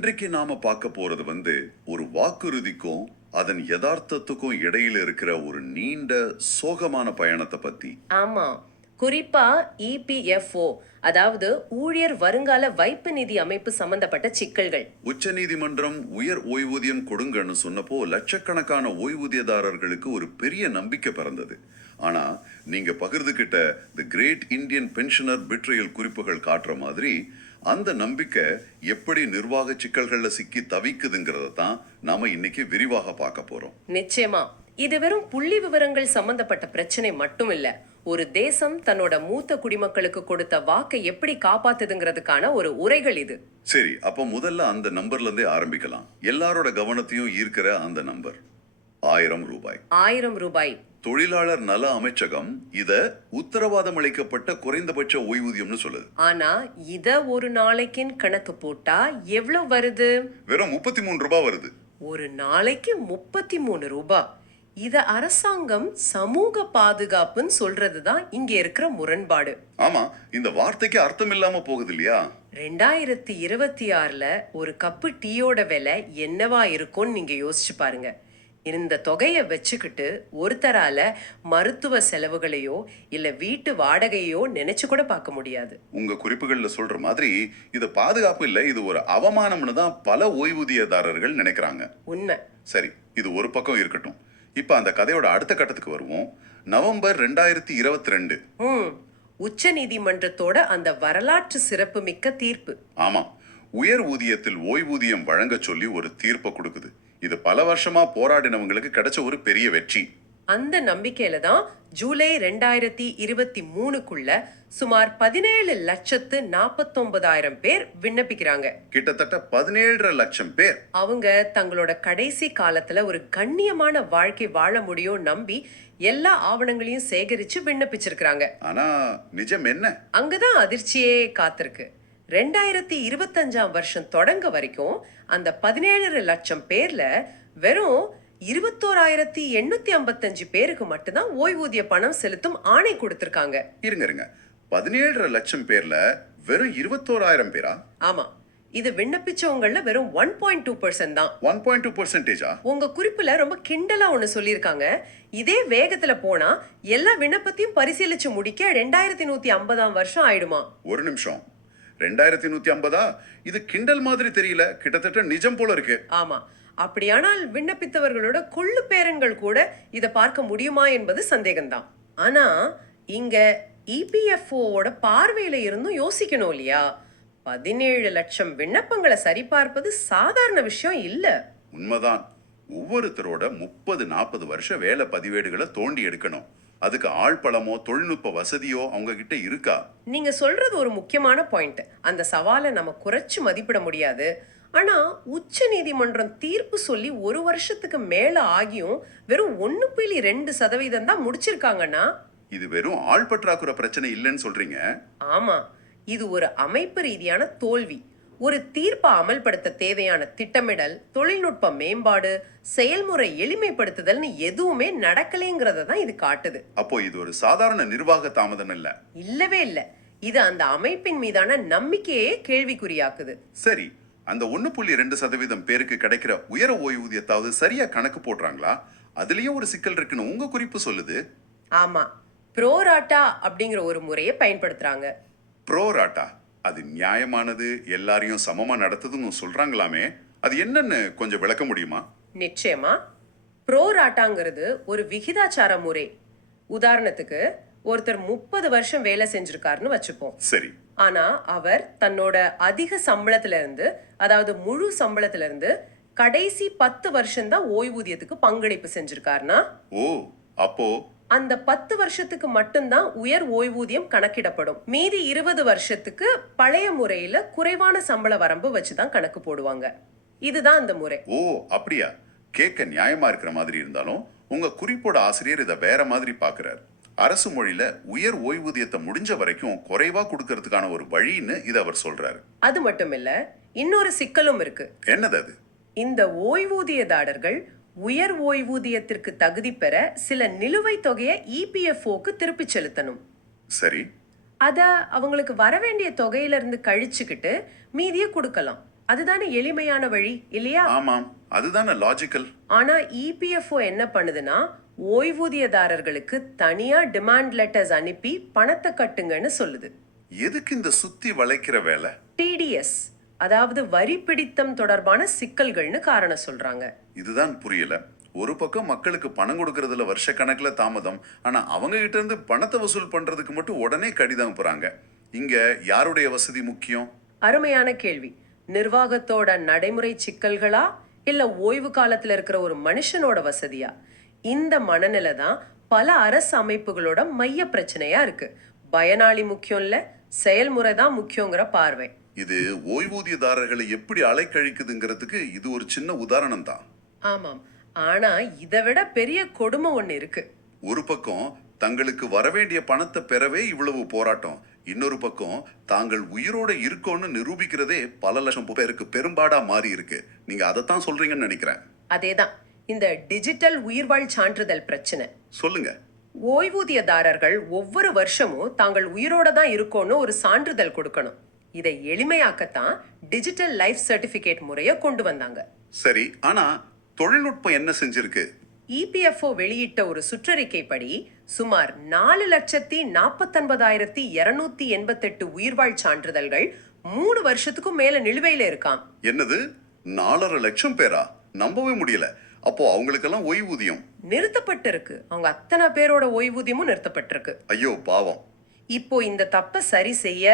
இன்றைக்கு நாம பார்க்க போறது ஒரு வாக்குறுதிக்கும் அதன் யதார்த்தத்துக்கும் இடையில இருக்கிற ஒரு நீண்ட சோகமான பயணத்தை பத்தி. ஆமா. குறிப்பா இபிஎஃப்ஓ, அதாவது ஊழியர் வருங்கால வைப்பு நிதி அமைப்பு சம்பந்தப்பட்ட சிக்கல்கள். உச்ச நீதிமன்றம் உயர் ஓய்வூதியம் கொடுங்கன்னு சொன்னப்போ லட்சக்கணக்கான ஓய்வூதியதாரர்களுக்கு ஒரு பெரிய நம்பிக்கை பிறந்தது. ஆனா நீங்க பகிர்ந்துகிட்ட தி கிரேட் இந்தியன் பென்ஷனர் பிட்ரியல் குறிப்புகள் காட்டுற மாதிரி அந்த நம்பிக்கை எப்படி நிர்வாக சிக்கல்கள்ல சிக்கி தவிக்குதுங்கிறத தான் நாம இன்னைக்கு விரிவாக பார்க்க போறோம். நிச்சயமா. இது வெறும் புள்ளி விவரங்கள் சம்பந்தப்பட்ட பிரச்சனை மட்டும் இல்ல. ஒரு தேசம் தன்னோட மூத்த குடிமக்களுக்கு கொடுத்த வாக்கை எப்படி காப்பாத்துதுங்கிறதுக்கான ஒரு உரைகள் இது. சரி, அப்ப முதல்ல அந்த நம்பர்ல இருந்தே ஆரம்பிக்கலாம். எல்லாரோட கவனத்தையும் ஈர்க்கிற அந்த நம்பர் 1000 ரூபாய். 1000 ரூபாய். தொழிலாளர் நல அமைச்சகம் இத உத்தரவாதம் அளிக்கப்பட்ட குறைந்தபட்ச ஓய்வூதியம்னு சொல்லுது. ஆனா இத ஒரு நாளைக்குன்னு கணக்கு போட்டா எவ்வளவு வருது? வெறும் 33 ரூபாய் வருது. ஒரு நாளைக்கு 33 ரூபாய். இத அரசாங்கம் சமூக பாதுகாப்புன்னு சொல்றதுதான் இங்க இருக்கிற முரண்பாடு. ஆமா, இந்த வார்த்தைக்கு அர்த்தம் இல்லாம போகுது இல்லையா? 2026ல ஒரு கப்பு டீயோட விலை என்னவா இருக்கும்னு நீங்க யோசிச்சு பாருங்க. இந்த தொகையை வச்சுக்கிட்டு ஒருத்தரால மருத்துவ செலவுகளையோ இல்ல வீட்டு வாடகையோ நினைச்சு கூட பார்க்க முடியாது. உங்க குறிப்புகள்ல சொல்ற மாதிரி இது பாதுகாப்பு இல்ல, இது ஒரு அவமானம்னு தான் பல ஓய்வூதியதாரர்கள் நினைக்கிறாங்க. உண்மை. சரி, இது ஒரு பக்கம் இருக்கட்டும். இப்ப அந்த கதையோட அடுத்த கட்டத்துக்கு வருவோம். நவம்பர் 2022. உச்ச நீதிமன்றத்தோட அந்த வரலாற்று சிறப்பு மிக்க தீர்ப்பு. ஆமா, உயர் ஊதியத்தில் ஓய்வூதியம் வழங்க சொல்லி ஒரு தீர்ப்பை கொடுக்குது. இது பல வருஷமா போராடினவங்களுக்கு கிடைச்ச ஒரு பெரிய வெற்றி. அந்த நம்பிக்கையில தான் ஜூலை 2023க்குள்ள சுமார் 17,49,000 பேர் விண்ணப்பிக்கிறாங்க. கிட்டத்தட்ட 17.5 லட்சம் பேர். அவங்க தங்களோட கடைசி காலத்துல ஒரு கண்ணியமான வாழ்க்கை வாழ முடியும் நம்பி எல்லா ஆவணங்களையும் சேகரிச்சு விண்ணப்பிச்சிருக்காங்க. ஆனா நிஜம் என்ன? அங்கதான் அதிர்ச்சியே காத்திருக்கு. 2025ஆம் வருஷம் தொடங்க வரைக்கும் அந்த 17 லட்சம் பேர்ல வெறும் 21,855 பேருக்கு மட்டும்தான் ஓய்வூதிய பணம் செலுத்தும் ஆணை கொடுத்திருக்காங்க. இருங்க, 17 லட்சம் பேர்ல வெறும் 21,000 பேரா? ஆமா, இது விண்ணப்பிச்சவங்கள வெறும் 1.2% தான். 1.2%? உங்க குறிப்புல ரொம்ப கிண்டலா ஒண்ணு சொல்லியிருக்காங்க. இதே வேகத்துல போனா எல்லா விண்ணப்பத்தையும் பரிசீலிச்சு முடிக்க 2150ஆம் வருஷம் ஆயிடுமா? ஒரு நிமிஷம், 2150? இது கிண்டல் மாதிரி தெரியல, கிட்டத்தட்ட நிஜம் போல இருக்கு. ஆமா, அப்படியானால் விண்ணப்பித்தவர்களோட கொள்ளு பேரன்கள் கூட இதை பார்க்க முடியுமா என்பது சந்தேகம்தான். ஆனா இங்க இபிஎஃப்ஓட பார்வையில இருந்தும் யோசிக்கணும் இல்லையா? 17 லட்சம் விண்ணப்பங்களை சரிபார்ப்பது சாதாரண விஷயம் இல்ல. உண்மைதான். ஒவ்வொருத்தரோட 30-40 வருஷ வேலை பதிவேடுகளை தோண்டி எடுக்கணும். அதுக்கு ஆள் பலமோ தொழில்நுட்ப வசதியோ அவங்க கிட்ட இருக்கா? நீங்க சொல்றது ஒரு முக்கியமான பாயிண்ட். அந்த சவாலை நம்ம குறைச்சு மதிப்பிட முடியாது. ஆனா உச்ச நீதிமன்றம் தீர்ப்பு சொல்லி ஒரு வருஷத்துக்கு மேல ஆகியும் வெறும் 1.2% தான் முடிச்சிருக்காங்கன்னா இது வெறும் ஆள் பற்றாக்குறை பிரச்சனை இல்லைன்னு சொல்றீங்க? ஆமா, இது ஒரு அமைப்பு ரீதியான தோல்வி. ஒரு தீர்ப்பை அமல்படுத்த தேவையான திட்டமிடல், தொழில்நுட்ப மேம்பாடு, செயல்முறை எளிமைப்படுத்துதல்னு எதுவுமே நடக்கலைங்கிறத தான் இது காட்டுது. அப்போ இது ஒரு சாதாரண நிர்வாக தாமதம் இல்ல? இல்லவே இல்ல. இது அந்த அமைப்பின் மீதான நம்பிக்கையே கேள்விக்குறியாக்குது. சரி, அந்த 1.2% பேருக்கு கிடைக்கிற உயர ஓய்வூதியத்தாவது சரியா கணக்கு போடுறாங்களா? அதுலயும் ஒரு சிக்கல் இருக்குன்னு உங்க குறிப்பு சொல்லுது. ஆமா, ப்ரோராட்டா அப்படிங்கிற ஒரு முறையை பயன்படுத்துறாங்க. ப்ரோராட்டா? அது நியாயமானது, எல்லாரையும் சமமா நடத்துதுன்னு சொல்றாங்களாமே, அது என்னன்னு கொஞ்சம் விளக்க முடியுமா? நிச்சயமா. ப்ரோராட்டாங்கிறது ஒரு விகிதாச்சார முறை. உதாரணத்துக்கு ஒருத்தர் 30 வருஷம் வேலை செஞ்சிருக்காருன்னு வச்சுப்போம். சரி. ஆனா அவர் தன்னோட அதிக சம்பளத்துல இருந்து, அதாவது முழு சம்பளத்துல இருந்து கடைசி 10 வருஷம் தான் ஓய்வூதியத்துக்கு பங்களிப்பு செஞ்சிருக்காருன்னா, ஓ, அப்போ அந்த 10 வருஷத்துக்கு மட்டும்தான் உயர் ஓய்வூதியம் கணக்கிடப்படும். மீதி 20 வருஷத்துக்கு பழைய முறையில குறைவான சம்பள வரம்பு வச்சுதான் கணக்கு போடுவாங்க. இதுதான் அந்த முறை. ஓ, அப்படியா? கேட்க நியாயமா இருக்கிற மாதிரி இருந்தாலும் உங்க குறிப்போட ஆசிரியர் இதை வேற மாதிரி பாக்குறாரு. அரசு மொழியில உயர் ஓய்வூதியத்தை முடிஞ்ச வரைக்கும் குறைவா கொடுக்கறதுக்கான ஒரு வழின்னு இதை அவர் சொல்றாரு. அது மட்டும் இல்ல, இன்னொரு சிக்கலும் இருக்கு. என்னது அது? இந்த ஓய்வூதியதாரர்கள் உயர் ஓய்வூதியத்திற்கு தகுதி பெற சில நிலுவைத் தொகையை இபிஎஃப்ஓக்கு திருப்பி செலுத்தணும். சரி. அத அவங்களுக்கு வரவேண்டிய தொகையில இருந்து கழிச்சுக்கிட்டு மீதியை கொடுக்கலாம். அதுதானே எளிமையான வழி இல்லையா? ஆமாம், அதுதானே லாஜிக்கல். ஆனா இபிஎஃப்ஓ என்ன பண்ணுதுன்னா, ஓய்வூதியதாரர்களுக்கு தனியா டிமாண்ட் லெட்டர்ஸ் அனுப்பி பணத்தை கட்டுங்கன்னு சொல்லுது. எதுக்கு இந்த சுத்தி வளைக்கிற வேலை? டிடிஎஸ், அதாவது வரி பிடித்தம் தொடர்பான சிக்கல்கள்னு காரணம் சொல்றாங்க. இதுதான் புரியல. ஒரு பக்கம் மக்களுக்கு பணம் கொடுக்கறதுல வருஷக்கணக்கில் தாமதம், ஆனா அவங்க கிட்ட இருந்து பணத்தை வசூல் பண்றதுக்கு மட்டும் உடனே கடிதம் போறாங்க. இங்க யாருடைய வசதி முக்கியம்? அருமையான கேள்வி. நிர்வாகத்தோட நடைமுறை சிக்கல்களா இல்ல ஓய்வு காலத்துல இருக்கிற ஒரு மனுஷனோட வசதியா? இந்த மனநிலை தான் பல அரசு அமைப்புகளோட மைய பிரச்சனையா இருக்கு. பயனாளி முக்கியம் இல்ல, செயல்முறை தான் முக்கியங்கிற பார்வை. இது ஓய்வூதியதாரர்களை எப்படி அலைக்கழிக்குதுங்கிறதுக்கு இது ஒரு சின்ன உதாரணம் தான். ஆமாம், ஆனா இதை விட பெரிய கொடுமை ஒண்ணு இருக்கு. ஒரு பக்கம் தங்களுக்கு வரவேண்டிய பணத்தை பெறவே இவ்வளவு போராட்டம், இன்னொரு பக்கம் தாங்கள் உயிரோட இருக்கோன்னு நிரூபிக்கிறதே பல லட்சம் பேருக்கு பெரும்பாடா மாறி இருக்கு. நீங்க அதைத்தான் சொல்றீங்கன்னு நினைக்கிறேன். அதேதான் இந்த டிஜிட்டல் உயிர்வாழ் சான்றிதழ் பிரச்சனை. சொல்லுங்க. ஓய்வூதியதாரர்கள் ஒவ்வொரு வருஷமும் தாங்கள் உயிரோட தான் இருக்கோன்னு ஒரு சான்றிதழ் கொடுக்கணும். இதை எளிமையாக்கத்தான் டிஜிட்டல் லைஃப் சர்டிபிகேட் முறையை கொண்டு வந்தாங்க. சரி, ஆனா தொழில்நுட்பம் என்ன செஞ்சிருக்கு? இபிஎஃப்ஓ வெளியிட்ட ஒரு சுற்றறிக்கைப்படி சுமார் 4,49,288 உயிர்வாழ் சான்றிதழ்கள் 3 வருஷத்துக்கும் மேல நிலுவையில இருக்காம். என்னது, 4.5 லட்சம் பேரா? நம்பவே முடியல. அப்போ அவங்களுக்கெல்லாம் ஓய்வூதியம் நிறுத்தப்பட்டிருக்கு. அவங்க அத்தனை பேரோட ஓய்வூதியமும் நிறுத்தப்பட்டிருக்கு. ஐயோ பாவம். இப்போ இந்த தப்பை சரி செய்ய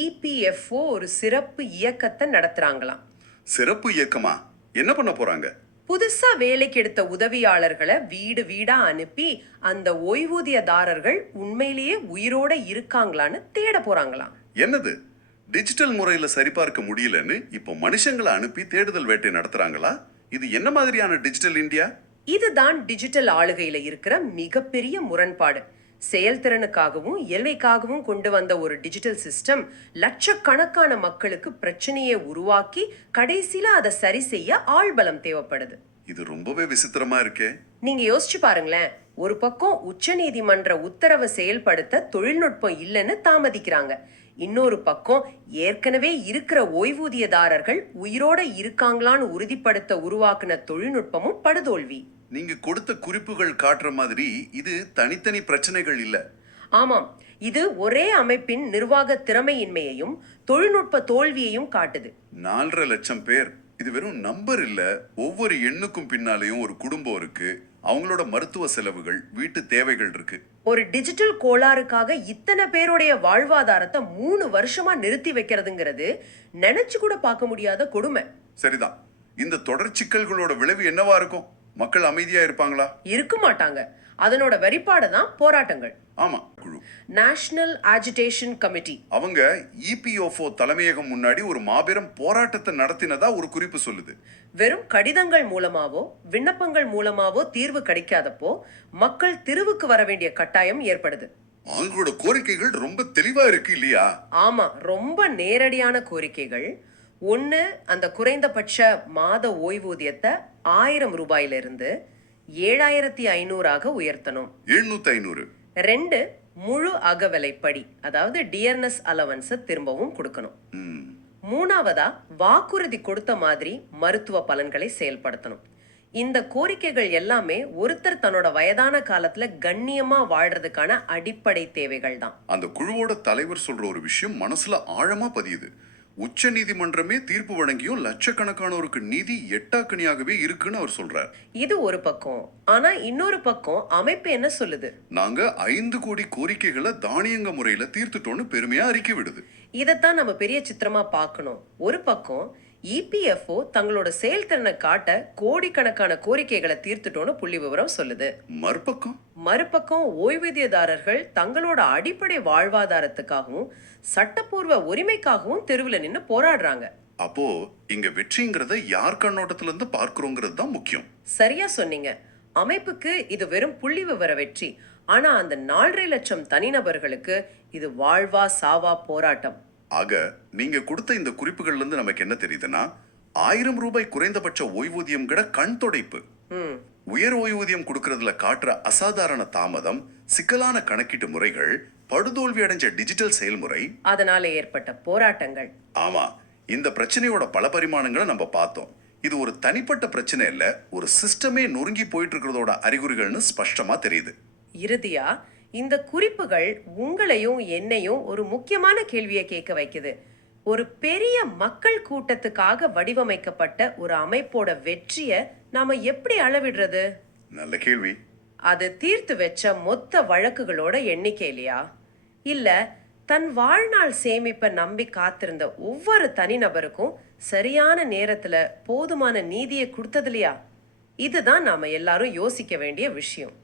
இபிஎஃப்ஓ ஒரு சிறப்பு இயக்கத்தை நடத்துறாங்களாம். சிறப்பு இயக்கமா? என்ன பண்ண போறாங்க? புதுசா வேலைக்கு எடுத்த உதவியாளர்களை வீடு வீடா அனுப்பி அந்த ஓய்வூதியதாரர்கள் உண்மையிலேயே உயிரோட இருக்காங்களான்னு தேட போறாங்களாம். என்னது, டிஜிட்டல் முறையில சரிபார்க்க முடியலன்னு இப்போ மனுஷங்களை அனுப்பி தேடுதல் வேட்டை நடத்துறாங்களா? இது என்ன மாதிரியான டிஜிட்டல் இந்தியா? இதுதான் டிஜிட்டல் ஆளுகையில இருக்கிற மிகப்பெரிய முரண்பாடு. செயல்திறனுக்காகவும் இயல்பைக்காகவும் கொண்டு வந்த ஒரு டிஜிட்டல் சிஸ்டம் லட்சக்கணக்கான மக்களுக்கு பிரச்சனையை உருவாக்கி கடைசியில அதை சரி செய்ய ஆள்பலம் தேவைப்படுது. இது ரொம்பவே விசித்திரமா இருக்கே. நீங்க யோசிச்சு பாருங்களேன். ஒரு பக்கம் உச்சநீதிமன்ற உத்தரவை செயல்படுத்த தொழில்நுட்பம் இல்லைன்னு தாமதிக்கிறாங்க. இன்னொரு பக்கம் ஏற்கனவே இருக்கிற ஓய்வூதியதாரர்கள் உயிரோட இருக்காங்களான்னு உறுதிப்படுத்த உருவாக்குன தொழில்நுட்பமும் படுதோல்வி. நீங்க கொடுத்த குறிப்புகள் காட்டுற மாதிரி இது தனித்தனி பிரச்சனைகள் இல்ல. ஆமாம், இது ஒரே அமைப்பின் நிர்வாக திறமையின்மையையும் தொழில்நுட்ப தோல்வியையும் காட்டுது. 4.5 லட்சம் பேர், இது வெறும் நம்பர் இல்ல. ஒவ்வொரு எண்ணுக்கும் பின்னாலேயும் ஒரு குடும்பம் இருக்கு, அவங்களோட மருத்துவ செலவுகள், வீட்டு தேவைகள் இருக்கு. ஒரு டிஜிட்டல் கோளாறுக்காக இத்தனை பேருடைய வாழ்வாதாரத்தை 3 வருஷமா நிறுத்தி வைக்கிறதுங்கிறது நினைச்சு கூட பார்க்க முடியாத கொடுமை. சரிதான். இந்த தொடர் சிக்கல்களோட விளைவு என்னவா இருக்கும்? மக்கள் அமைதியா இருப்பாங்களா? இருக்க மாட்டாங்க. அதனோட வெளிப்பாடு தான் போராட்டங்கள். ஆமா, குழு நேஷனல் ஆஜிடேஷன் கமிட்டி அவங்க இபிஎஃப்ஓ தலைமையகம் முன்னாடி ஒரு மாபெரும் போராட்டத்தை நடத்தினதா ஒரு குறிப்பு சொல்லுது. வெறும் கடிதங்கள் மூலமாவோ விண்ணப்பங்கள் மூலமாவோ தீர்வு கிடைக்காதப்போ மக்கள் தெருவுக்கு வர வேண்டிய கட்டாயம் ஏற்படுது. அவங்களோட கோரிக்கைகள் ரொம்ப தெளிவா இருக்கு இல்லையா? ஆமா, ரொம்ப நேரடியான கோரிக்கைகள். ஒன்று, அந்த குறைந்தபட்ச மாத ஓய்வூதியத்தை 1000 ரூபாயிலிருந்து 7500 உயர்த்தணும். 700. 2, முழு அகவிலைப்படி, அதாவது டியர்னஸ் அலவன்ஸை திரும்பவும் கொடுக்கணும். 3வதா, வாக்குறுதி கொடுத்த மாதிரி மருத்துவ பலன்களை செயல்படுத்தணும். இந்த கோரிக்கைகள் எல்லாமே ஒருத்தர் தன்னோட வயதான காலத்துல கண்ணியமா வாழ்றதுக்கான அடிப்படை தேவைகள் தான். அந்த குழுவோட தலைவர் சொல்ற ஒரு விஷயம் மனசுல ஆழமா பதியுது. உச்ச நீதிமன்றமே தீர்ப்பு வழங்கியும் லட்சக்கணக்கானோருக்கு நீதி எட்டாக்கணியாகவே இருக்குன்னு அவர் சொல்றார். இது ஒரு பக்கம். ஆனா இன்னொரு பக்கம் அமைப்பு என்ன சொல்லுது? நாங்க 5 கோடி கோரிக்கைகளை தானியங்க முறையில தீர்த்துட்டோம்னு பெருமையா அறிக்கை விடுது. இதைத்தான் நம்ம பெரிய சித்திரமா பார்க்கணும். ஒரு பக்கம் இபிஎஃப்ஓ தங்களோட செயல்திறனை காட்ட கோடிக்கணக்கான கோரிக்கைகளை தீர்த்துட்டோன்னு புள்ளி விவரம் சொல்லுது. மறுபக்கம் ஓய்வூதியதாரர்கள் தங்களோட அடிப்படை வாழ்வாதாரத்துக்காகவும் சட்டப்பூர்வ உரிமைக்காகவும் தெருவில் நின்று போராடுறாங்க. அப்போ இங்க வெற்றிங்கிறத யார் கண்ணோட்டத்துல இருந்து பார்க்கிறோங்கிறது தான் முக்கியம். சரியா சொன்னீங்க. அமைப்புக்கு இது வெறும் புள்ளி விவர வெற்றி. ஆனா அந்த 4.5 லட்சம் தனிநபர்களுக்கு இது வாழ்வா சாவா போராட்டம். ஆக நீங்க கொடுத்த இந்த குறிப்புகள்ல இருந்து நமக்கு என்ன தெரியுதுன்னா, 1000 ரூபாய் குறைந்தபட்ச ஓய்வூதியம் கிட கண் தொடைப்பு, உயர் ஓய்வூதியம் கொடுக்கறதுல காட்டுற அசாதாரண தாமதம், சிக்கலான கணக்கீட்டு முறைகள், படுதோல்வி அடைஞ்ச டிஜிட்டல் செயல்முறை, அதனால ஏற்பட்ட போராட்டங்கள். ஆமா, இந்த பிரச்சனையோட பல பரிமாணங்களை நம்ம பார்த்தோம். இது ஒரு தனிப்பட்ட பிரச்சனை இல்ல, ஒரு சிஸ்டமே நொறுங்கி போயிட்டு இருக்கிறதோட அறிகுறிகள்னு ஸ்பஷ்டமா தெரியுது. இறுதியா இந்த குறிப்புகள் உங்களையும் என்னையும் ஒரு முக்கியமான கேள்வியை கேட்க வைக்குது. ஒரு பெரிய மக்கள் கூட்டத்துக்காக வடிவமைக்கப்பட்ட ஒரு அமைப்போட வெற்றியை நாம எப்படி அளவிடுறது? நல்ல கேள்வி. அது தீர்த்து வச்ச மொத்த வழக்குகளோட எண்ணிக்கை இல்லையா? இல்ல தன் வாழ்நாள் சேமிப்பை நம்பி காத்திருந்த ஒவ்வொரு தனிநபருக்கும் சரியான நேரத்துல போதுமான நீதியை கொடுத்தது இல்லையா? இதுதான் நாம எல்லாரும் யோசிக்க வேண்டிய விஷயம்.